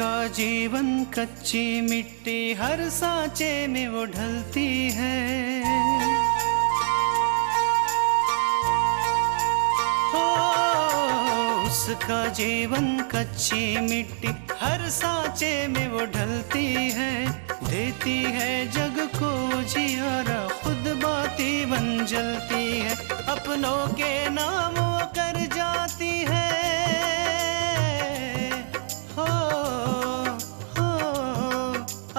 उसका जीवन कच्ची मिट्टी, हर सांचे में वो ढलती है। हो उसका जीवन कच्ची मिट्टी, हर सांचे में वो ढलती है। देती है जग को जियारा, खुद बाती बन जलती है। अपनों के नाम वो कर जाती है।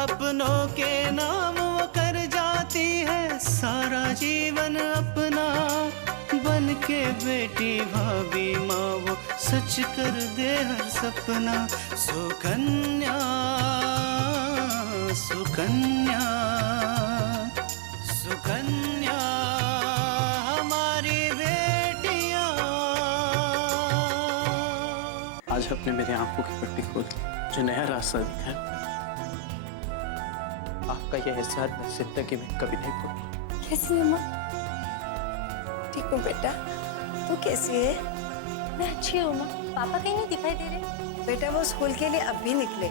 अपनों के नाम वो कर जाती है। सारा जीवन अपना बन के बेटी भाभी माँ वो सच कर दे हर सपना। सुकन्या सुकन्या सुकन्या हमारी बेटियाँ। आज आपने मेरी आंखों की पट्टी खोल जो नया रास्ता दिखाया। आपका यह एहसान मैं जिंदगी में कभी नहीं भूलूंगा। कैसी है माँ? ठीक हूँ बेटा, तू कैसी है? मैं अच्छी हूँ माँ। पापा कहीं नहीं दिखाई दे रहे? बेटा वो स्कूल के लिए अब भी निकले,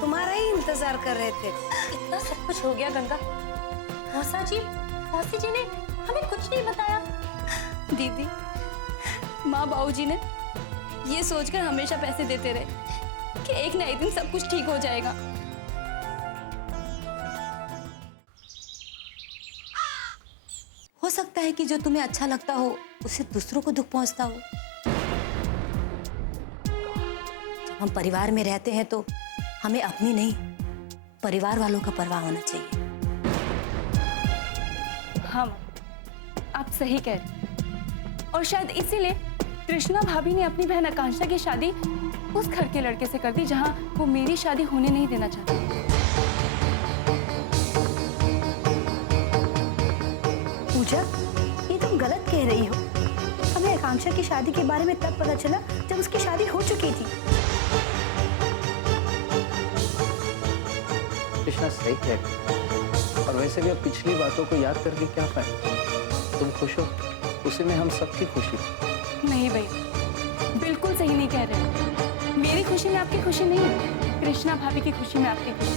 तुम्हारा ही इंतजार कर रहे थे। इतना सब कुछ हो गया गंगा। मौसी जी ने हमें कुछ नहीं बताया। दीदी, माँ बाबूजी ने ये सोचकर हमेशा पैसे देते रहे कि एक ना एक दिन सब कुछ ठीक हो जाएगा। हो सकता है कि जो तुम्हें अच्छा लगता हो उससे दूसरों को दुख पहुंचता हो। जब हम परिवार में रहते हैं तो हमें अपनी नहीं, परिवार वालों का परवाह होना चाहिए। हाँ, आप सही कह रहे हैं। और शायद इसीलिए कृष्णा भाभी ने अपनी बहन आकांक्षा की शादी उस घर के लड़के से कर दी जहां वो मेरी शादी होने नहीं देना चाहती। पूजा, ये तुम गलत कह रही हो। हमें आकांक्षा की शादी के बारे में तब पता चला जब उसकी शादी हो चुकी थी। कृष्णा सही कह रही है। और वैसे भी अब पिछली बातों को याद करके क्या फायदा। तुम खुश हो, उसी में हम सबकी खुशी। नहीं भैया, बिल्कुल सही नहीं कह रहे। मेरी खुशी में आपकी खुशी नहीं है, कृष्णा भाभी की खुशी में आपकी खुशी।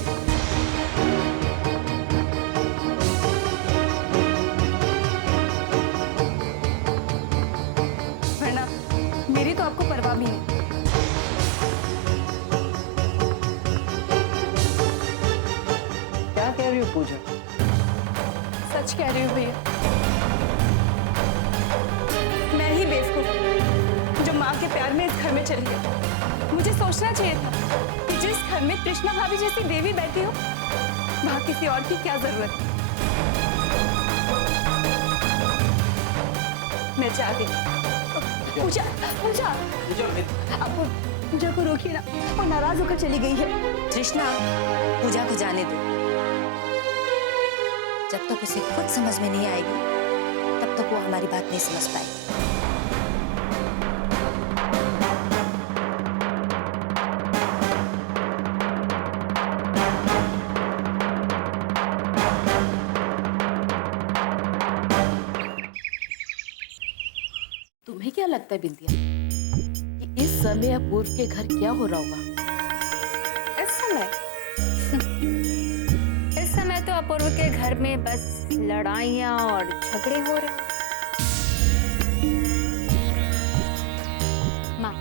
वरना मेरी तो आपको परवाह भी नहीं। क्या कह रही हो पूजा? सच कह रही हूँ भैया। मैं ही बेवकूफ जो माँ के प्यार में इस घर में चली गई। मुझे सोचना चाहिए था कि जिस घर में कृष्णा भाभी जैसी देवी बैठी हो वहाँ किसी और की क्या जरूरत है। मैं चाहती पूजा, पूजा, अब पूजा को रोकिए ना, वो नाराज होकर चली गई है। कृष्णा, पूजा को जाने दो। जब तक उसे खुद समझ में नहीं आएगी तब तक वो हमारी बात नहीं समझ पाएगी। तुम्हें क्या लगता है बिंदिया कि इस समय अपूर्व के घर क्या हो रहा होगा? इस समय तो अपूर्व के घर में बस लड़ाइयाँ और झगड़े हो रहे। माँ,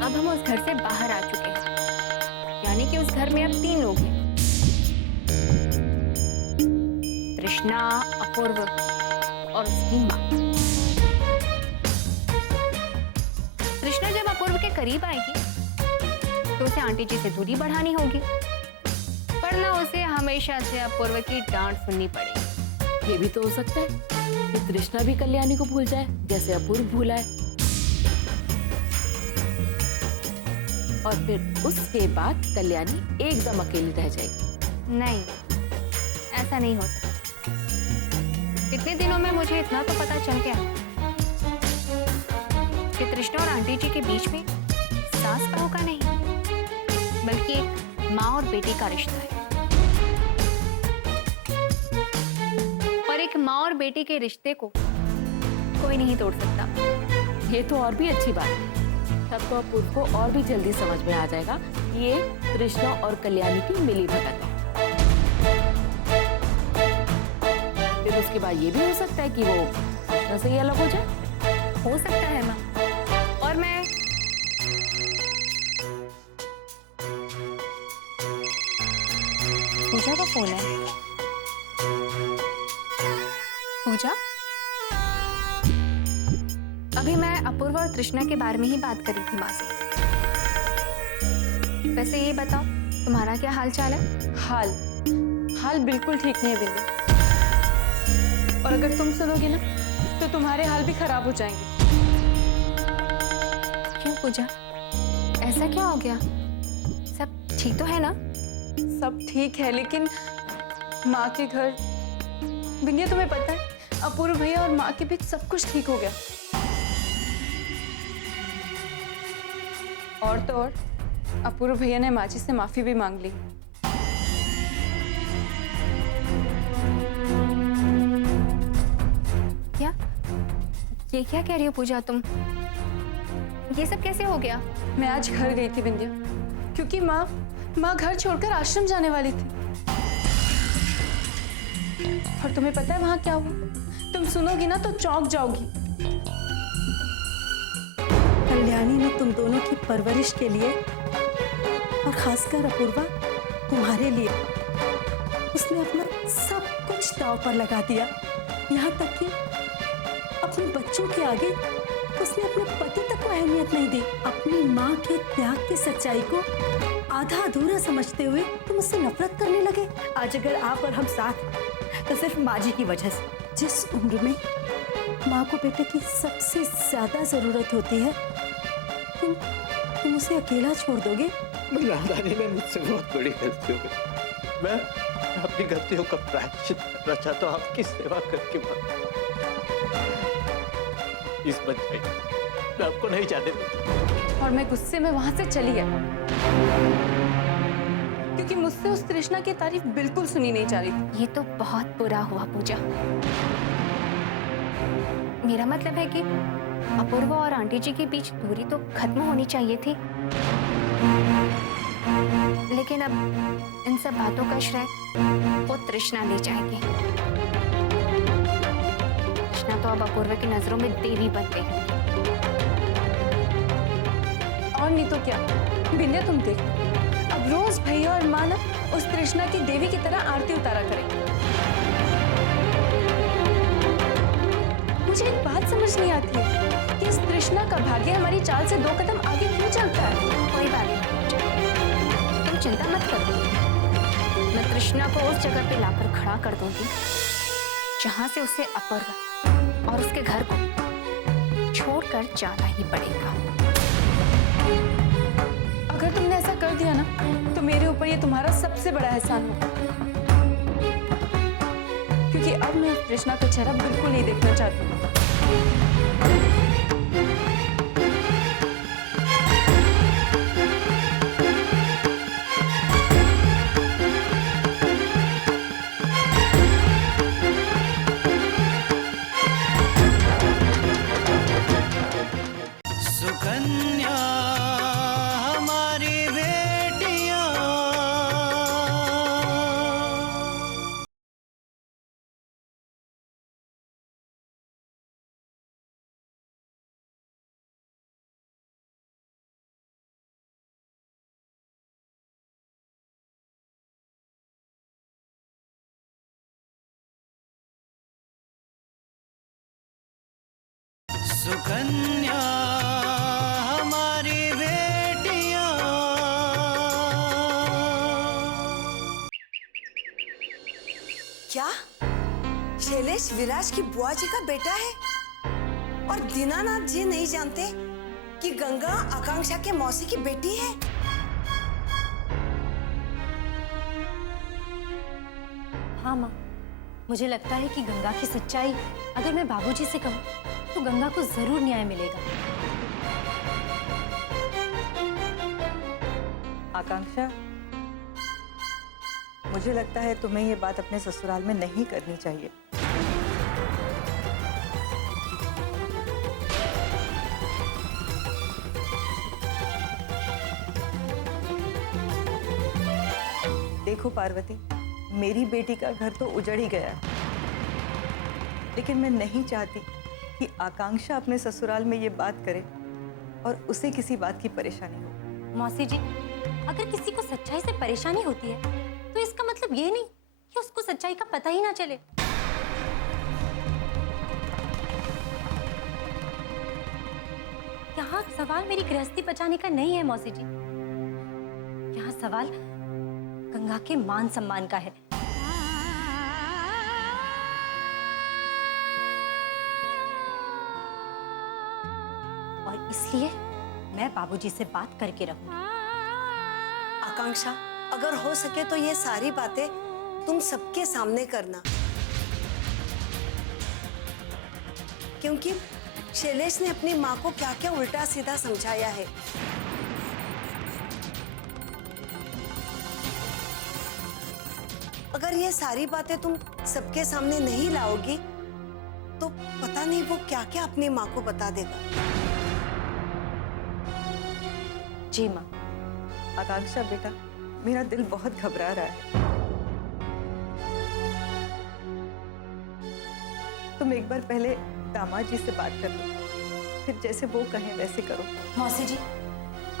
अब हम उस घर से बाहर आ चुके हैं, यानी कि उस घर में अब 3 लोग हैं, कृष्णा, अपूर्व और उसकी माँ। कृष्णा जब अपूर्व के करीब आएगी तो उसे आंटी जी से दूरी बढ़ानी होगी, वरना उसे हमेशा से अपूर्व की डांट सुननी पड़ेगी। ये भी तो हो सकता है कि कृष्णा भी कल्याणी को भूल जाए जैसे अपूर्व भूला है, और फिर उसके बाद कल्याणी एकदम अकेली रह जाएगी। नहीं, ऐसा नहीं हो सकता। इतने दिनों में मुझे इतना तो पता चल गया कि कृष्णा और आंटी जी के बीच में सास बहू का नहीं, बल्कि एक माँ और बेटी का रिश्ता है। और एक माँ और बेटी के रिश्ते को कोई नहीं तोड़ सकता। ये तो और भी अच्छी बात है। तब तो अपूर्व को और भी जल्दी समझ में आ जाएगा कि ये कृष्णा और कल्याणी की मिली भगत है। फिर उसके बाद ये भी हो सकता है कि वो कृष्णा से ही अलग हो जाए। हो सकता है माँ। और मैं पूजा का फोन है। पूजा, अभी मैं अपूर्व और तृष्णा के बारे में ही बात करी थी माँ से। वैसे ये बताओ, तुम्हारा क्या हाल चाल है? हाल बिल्कुल ठीक नहीं है बिंदी। और अगर तुम सुनोगी ना तो तुम्हारे हाल भी खराब हो जाएंगे। क्यों पूजा, ऐसा क्या हो गया? सब ठीक तो है ना? सब ठीक है, लेकिन माँ के घर, बिंदिया तुम्हें पता है अपूर्व भैया और माँ के बीच सब कुछ ठीक हो गया। और तो और अपूर्व भैया ने माँ जी से माफी भी मांग ली। क्या? ये क्या कह रही हो पूजा तुम? ये सब कैसे हो गया? मैं आज घर गई थी बिंदिया, क्योंकि माँ घर छोड़कर आश्रम जाने वाली थी। और तुम्हें पता है वहां क्या हुआ? तुम सुनोगी ना तो चौंक जाओगी। कल्याणी ने तुम दोनों की परवरिश के लिए और खासकर अपूर्वा तुम्हारे लिए उसने अपना सब कुछ दांव पर लगा दिया। यहाँ तक कि अपने बच्चों के आगे उसने अपने पति तक को अहमियत नहीं दी। अपनी माँ के त्याग की सच्चाई को आधा अधूरा समझते हुए तुम उससे नफरत करने लगे। आज अगर आप और हम साथ तो सिर्फ माँ जी की वजह से। जिस उम्र में माँ को बेटे की सबसे ज्यादा जरूरत होती है, तुम उसे अकेला छोड़ दोगे? नादानी में मुझसे बहुत बड़ी गलती हो गई। मैं अपनी गलतियों का प्रायश्चित करना चाहता हूँ आपकी सेवा करके। इस बच गई, मैं आपको नहीं जाने दूंगा। और मैं गुस्से में वहां से चली गई, क्योंकि मुझसे उस तृष्णा की तारीफ बिल्कुल सुनी नहीं जा रही थी। ये तो बहुत बुरा हुआ पूजा। मेरा मतलब है कि अपूर्वा और आंटी जी के बीच दूरी तो खत्म होनी चाहिए थी, लेकिन अब इन सब बातों का श्रेय वो तृष्णा ले जाएगी। तृष्णा तो अब अपूर्वा की नजरों में देवी बन गई। और नहीं तो क्या बिंदिया, तुम देख, अब रोज भैया और माँ ना उस तृष्णा की देवी की तरह आरती उतारा करेंगे। मुझे एक बात समझ नहीं आती है कि इस तृष्णा का भाग्य हमारी चाल से 2 कदम आगे क्यों चलता है। कोई बात नहीं, तुम चिंता मत करो। मैं तृष्णा को उस जगह पे लाकर खड़ा कर दूंगी जहां से उसे अपूर्वा और उसके घर को छोड़कर जाना ही पड़ेगा। अगर तुमने ऐसा कर दिया ना तो मेरे ऊपर ये तुम्हारा सबसे बड़ा एहसान होगा, क्योंकि अब मैं उस तृष्णा का चेहरा बिल्कुल नहीं देखना चाहती। सुकन्या हमारी बेटियां, सुकन्या हमारी बेटियां। क्या शैलेश विराज की बुआ जी का बेटा है? और दीनानाथ जी नहीं जानते कि गंगा आकांक्षा के मौसी की बेटी है? हाँ माँ, मुझे लगता है कि गंगा की सच्चाई अगर मैं बाबूजी से कहूँ तो गंगा को जरूर न्याय मिलेगा। आकांक्षा, मुझे लगता है तुम्हें ये बात अपने ससुराल में नहीं करनी चाहिए। देखो पार्वती, मेरी बेटी का घर तो उजड़ ही गया, लेकिन मैं नहीं चाहती कि आकांक्षा अपने ससुराल में ये बात करे और उसे किसी बात की परेशानी हो। मौसी जी, अगर किसी को सच्चाई से परेशानी होती है तो इसका मतलब ये नहीं कि उसको सच्चाई का पता ही ना चले। यहाँ सवाल मेरी गृहस्थी बचाने का नहीं है मौसी जी, यहाँ सवाल गंगा के मान सम्मान का है। और इसलिए मैं बाबूजी से बात करके रहूंगी। आकांक्षा, अगर हो सके तो ये सारी बातें तुम सबके सामने करना, क्योंकि शैलेश ने अपनी माँ को क्या क्या उल्टा सीधा समझाया है। अगर ये सारी बातें तुम सबके सामने नहीं लाओगी तो पता नहीं वो क्या क्या अपनी माँ को बता देगा। जी माँ। आकांक्षा बेटा, मेरा दिल बहुत घबरा रहा है। तुम एक बार पहले दामाद जी से बात कर लो, फिर जैसे वो कहें वैसे करो। मौसी जी,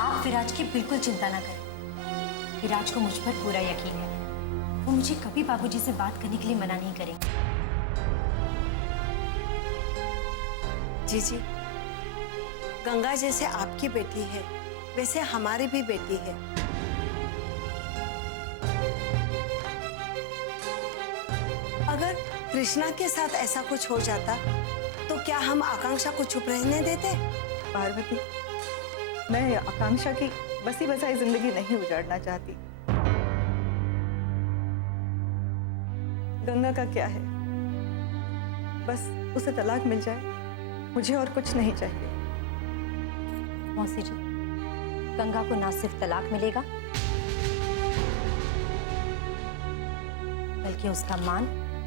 आप विराज की बिल्कुल चिंता ना करें। विराज को मुझ पर पूरा यकीन है, वो मुझे कभी बाबूजी से बात करने के लिए मना नहीं करेंगे। जीजी, गंगा जैसे आपकी बेटी है वैसे हमारी भी बेटी है। अगर कृष्णा के साथ ऐसा कुछ हो जाता तो क्या हम आकांक्षा को चुप रहने देते? पार्वती, मैं आकांक्षा की बसी बसाई जिंदगी नहीं उजाड़ना चाहती। गंगा का क्या है, बस उसे तलाक मिल जाए, मुझे और कुछ नहीं चाहिए। मौसी जी, गंगा को ना सिर्फ तलाक मिलेगा बल्कि उसका मान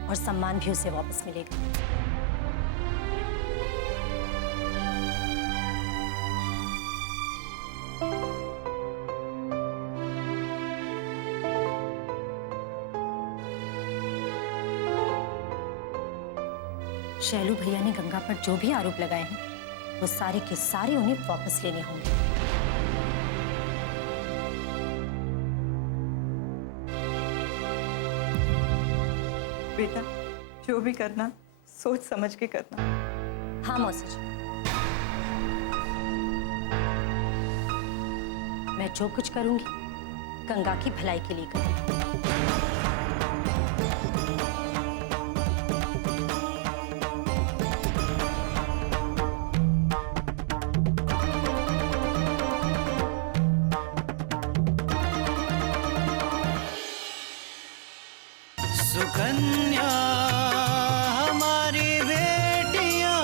और सम्मान भी उसे वापस मिलेगा। शैलू भैया ने गंगा पर जो भी आरोप लगाए हैं वो सारे के सारे उन्हें वापस लेने होंगे। बेटा, जो भी करना सोच समझ के करना। हाँ मौसी जी, मैं जो कुछ करूंगी गंगा की भलाई के लिए करूंगी। सुकन्या हमारी बेटियां,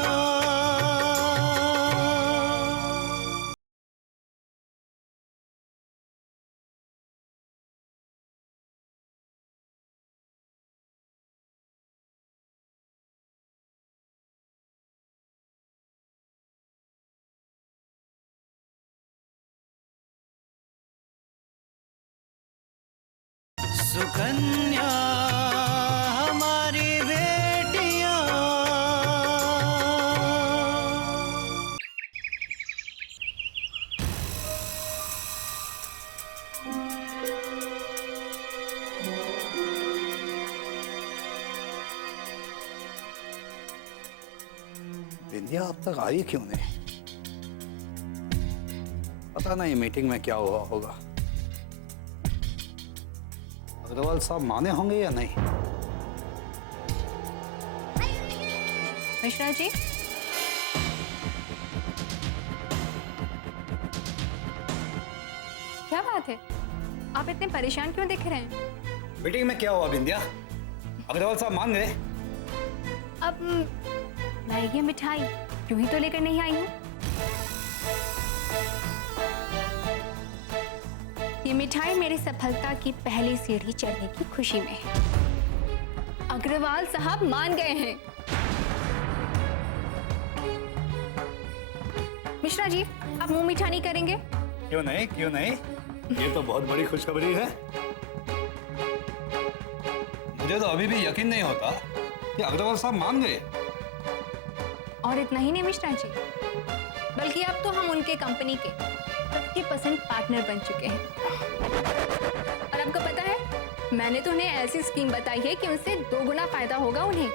सुकन्या हमारी बेटियां। बिंदिया अब तक आई क्यों नहीं? पता नहीं मीटिंग में क्या हुआ होगा। अग्रवाल साहब माने होंगे या नहीं? मिश्रा जी, क्या बात है? आप इतने परेशान क्यों दिख रहे हैं? मीटिंग में क्या हुआ बिंदिया? अग्रवाल साहब मान गए? अब मैं ये मिठाई यूं ही तो लेकर नहीं आई हूँ। ये मिठाई मेरी सफलता की पहली सीढ़ी चढ़ने की खुशी में है। अग्रवाल साहब मान गए हैं। मिश्रा जी, आप मुंह मीठा नहीं करेंगे? क्यों नहीं, क्यों नहीं? ये तो बहुत बड़ी खुशखबरी है। मुझे तो अभी भी यकीन नहीं होता कि अग्रवाल साहब मान गए। और इतना ही नहीं मिश्रा जी, बल्कि अब तो हम उनके कंपनी के 50% पार्टनर बन चुके हैं। और आपको पता है, मैंने तो उन्हें ऐसी स्कीम बताई है कि उनसे 2 गुना फायदा होगा उन्हें।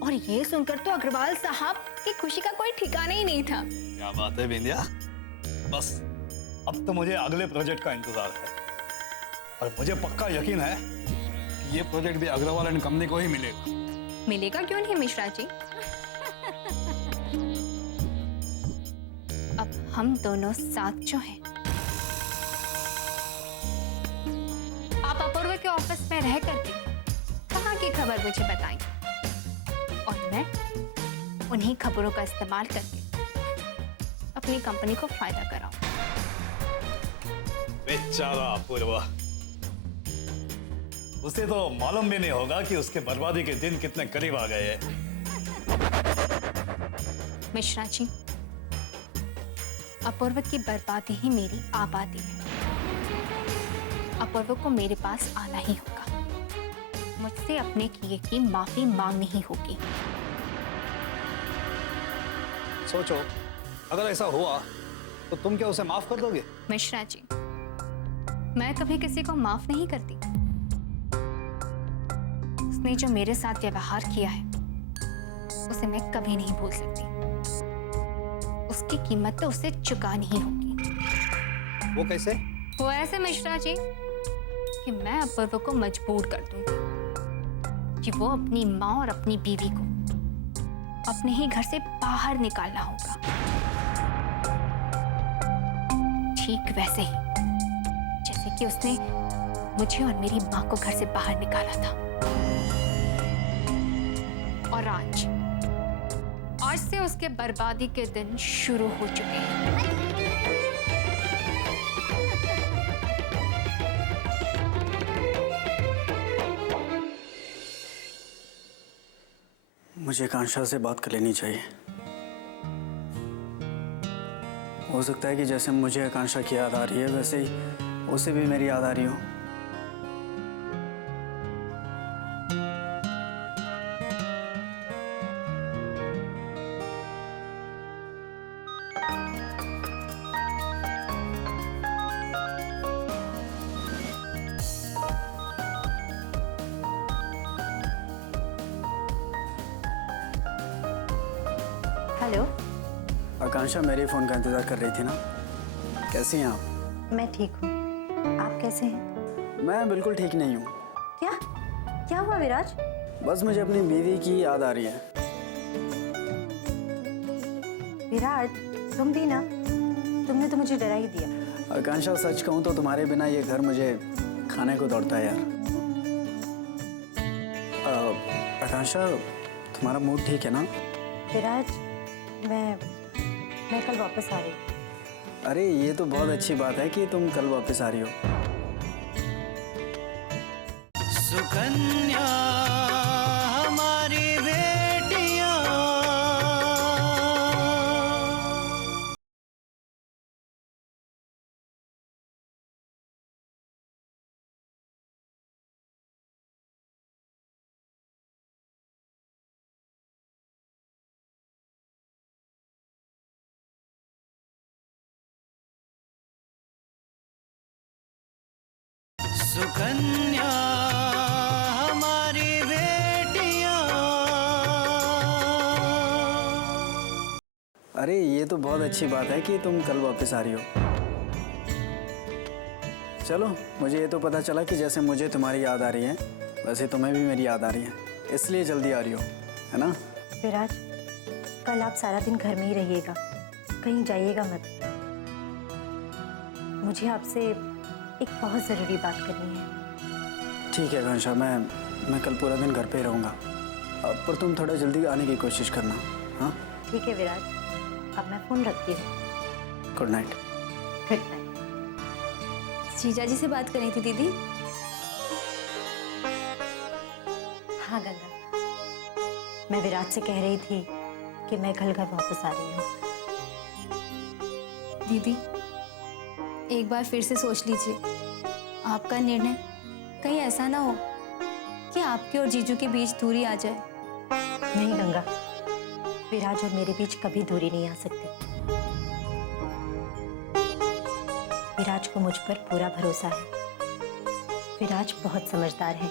और ये सुनकर तो अग्रवाल साहब की खुशी का कोई ठिकाना ही नहीं था। क्या बात है बिंदिया, बस अब तो मुझे अगले प्रोजेक्ट का इंतजार है और मुझे पक्का यकीन है कि ये प्रोजेक्ट भी अग्रवाल एंड कंपनी को ही मिलेगा। मिलेगा क्यों नहीं मिश्रा जी? अब हम दोनों साथ जो हैं, आप अपूर्व के ऑफिस में रह करके कहाँ की खबर मुझे बताएंगे और मैं उन्हीं खबरों का इस्तेमाल करके अपनी कंपनी को फायदा कराऊं। बेचारा अपूर्वा, उसे तो मालूम भी नहीं होगा कि उसके बर्बादी के दिन कितने करीब आ गए हैं। मिश्रा जी, अपूर्व की बर्बादी ही मेरी आबादी है। अपूर्व को मेरे पास आना ही होगा, मुझसे अपने किए की माफी मांगनी ही होगी। सोचो, अगर ऐसा हुआ तो तुम क्या उसे माफ कर दोगे? मिश्रा जी, मैं कभी किसी को माफ नहीं करती। उसने जो मेरे साथ व्यवहार किया है उसे मैं कभी नहीं भूल सकती। उसकी कीमत तो उसे चुकानी ही होगी। वो कैसे? वो ऐसे मिश्रा जी कि मैं अपूर्व को मजबूर कर दूंगी कि वो अपनी माँ और अपनी बीवी को अपने ही घर से बाहर निकालना होगा, ठीक वैसे ही जैसे कि उसने मुझे और मेरी माँ को घर से बाहर निकाला था। और आज से उसके बर्बादी के दिन शुरू हो चुके हैं। मुझे आकांक्षा से बात कर लेनी चाहिए। हो सकता है कि जैसे मुझे आकांक्षा की याद आ रही है वैसे ही उसे भी मेरी याद आ रही हो। हेलो। आकांक्षा मेरे फोन का इंतजार कर रही थी ना? कैसी हैं आप? मैं ठीक हूँ, आप कैसे हैं? मैं बिल्कुल ठीक नहीं हूँ। क्या क्या हुआ विराज? बस मुझे अपनी बीवी की याद आ रही है। विराज, तुम भी ना, तुमने तो मुझे डरा ही दिया। आकांक्षा, सच कहूँ तो तुम्हारे बिना ये घर मुझे खाने को दौड़ता है यार। आकांक्षा, तुम्हारा मूड ठीक है ना? विराज, मैं कल वापस आ रही हूँ। अरे ये तो बहुत अच्छी बात है कि तुम कल वापस आ रही हो। सुकन्या हमारी बेटियां। सुकन्या हमारी बेटियां। अरे ये तो बहुत अच्छी बात है कि तुम कल वापस आ रही हो। चलो, मुझे ये तो पता चला कि जैसे मुझे तुम्हारी याद आ रही है वैसे तुम्हें भी मेरी याद आ रही है, इसलिए जल्दी आ रही हो, है ना? विराज, कल आप सारा दिन घर में ही रहिएगा, कहीं जाइएगा मत। मुझे आपसे एक बहुत ज़रूरी बात करनी है। ठीक है आकांक्षा, मैं कल पूरा दिन घर पे ही रहूँगा, पर तुम थोड़ा जल्दी आने की कोशिश करना। हाँ ठीक है विराज, अब मैं फ़ोन रखती हूँ। Good night. Good night. जीजा जी से बात करनी थी दीदी। हाँ गंगा, मैं विराज से कह रही थी कि मैं कल घर वापस आ रही हूँ। दीदी, एक बार फिर से सोच लीजिए, आपका निर्णय कहीं ऐसा ना हो कि आपके और जीजू के बीच दूरी आ जाए। नहीं गंगा, विराज और मेरे बीच कभी दूरी नहीं आ सकती। विराज को मुझ पर पूरा भरोसा है। विराज बहुत समझदार है।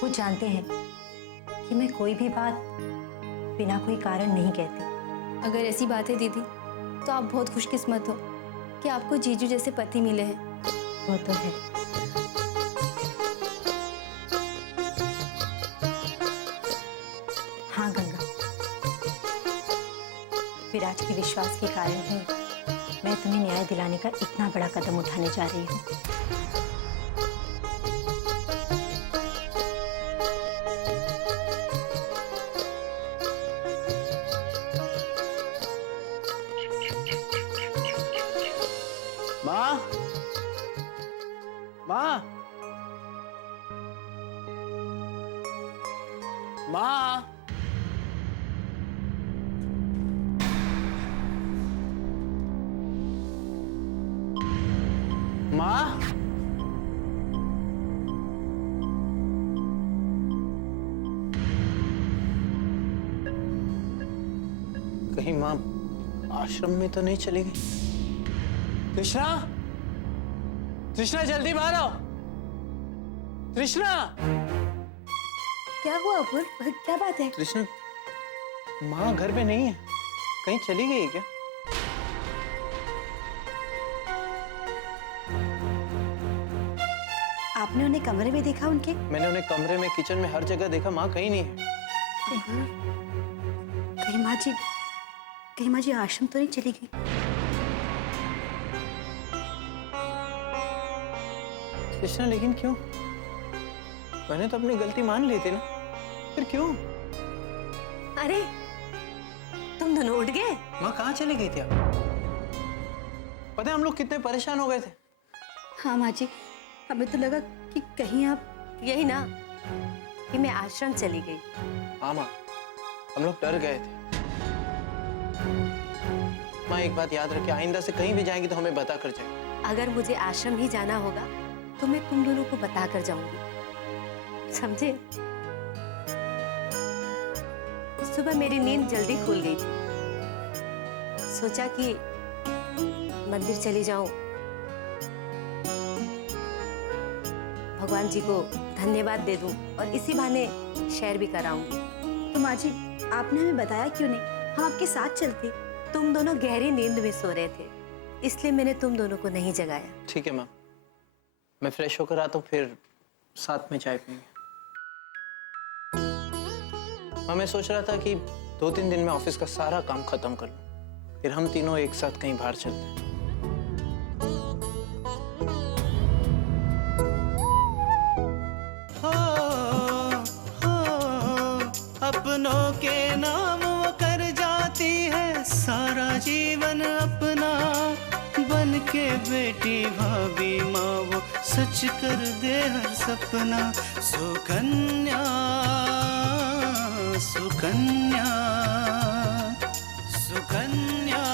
वो जानते हैं कि मैं कोई भी बात बिना कोई कारण नहीं कहती। अगर ऐसी बात है दीदी, तो आप बहुत खुशकिस्मत हो कि आपको जीजू जैसे पति मिले हैं। वो तो है। हाँ गंगा, विराज के विश्वास के कारण ही मैं तुम्हें न्याय दिलाने का इतना बड़ा कदम उठाने जा रही हूँ। माँ, माँ, माँ, माँ, कहीं माँ आश्रम में तो नहीं चली गई? कृष्णा, कृष्णा जल्दी बाहर आओ। कृष्णा, क्या हुआ अपूर्व, क्या बात है? कृष्णा, माँ घर में नहीं है, कहीं चली गई है क्या? आपने उन्हें कमरे में देखा उनके? मैंने उन्हें कमरे में, किचन में, हर जगह देखा, माँ कहीं नहीं है। कहीं माँ जी आश्रम तो नहीं चली गई? कृष्णा, लेकिन क्यों? मैंने तो अपनी गलती मान ली थी ना, फिर क्यों? अरे तुम दोनों उठ गए? माँ कहाँ चली गई थी आप? पता है हम लोग कितने परेशान हो गए थे। हाँ माँ जी, हमें तो लगा कि कहीं आप यही ना कि मैं आश्रम चली गई। हाँ माँ, हम लोग डर गए थे। माँ एक बात याद रखिए, आइंदा से कहीं भी जाएंगी तो हमें बता कर जाए। अगर मुझे आश्रम ही जाना होगा तो मैं तुम दोनों को बता कर जाऊंगी, समझे? सुबह मेरी नींद जल्दी खुल गई थी। सोचा कि मंदिर चली जाऊं, भगवान जी को धन्यवाद दे दूं और इसी बहाने शेयर भी कराऊंगी। तो माँ जी आपने हमें बताया क्यों नहीं? हम आपके साथ चलते। तुम दोनों गहरी नींद में सो रहे थे, इसलिए मैंने तुम दोनों को नहीं जगाया। ठीक है माँ, मैं फ्रेश होकर आता हूँ, फिर साथ में चाय पियेंगे। माँ मैं सोच रहा था कि 2-3 दिन में ऑफिस का सारा काम खत्म कर लूं, फिर हम तीनों एक साथ कहीं बाहर चलते हैं। अपनों के नाम वो कर जाती है सारा जीवन अपना, बन के बेटी भाभी माँ वो सच कर दे हर सपना। सुकन्या सुकन्या सुकन्या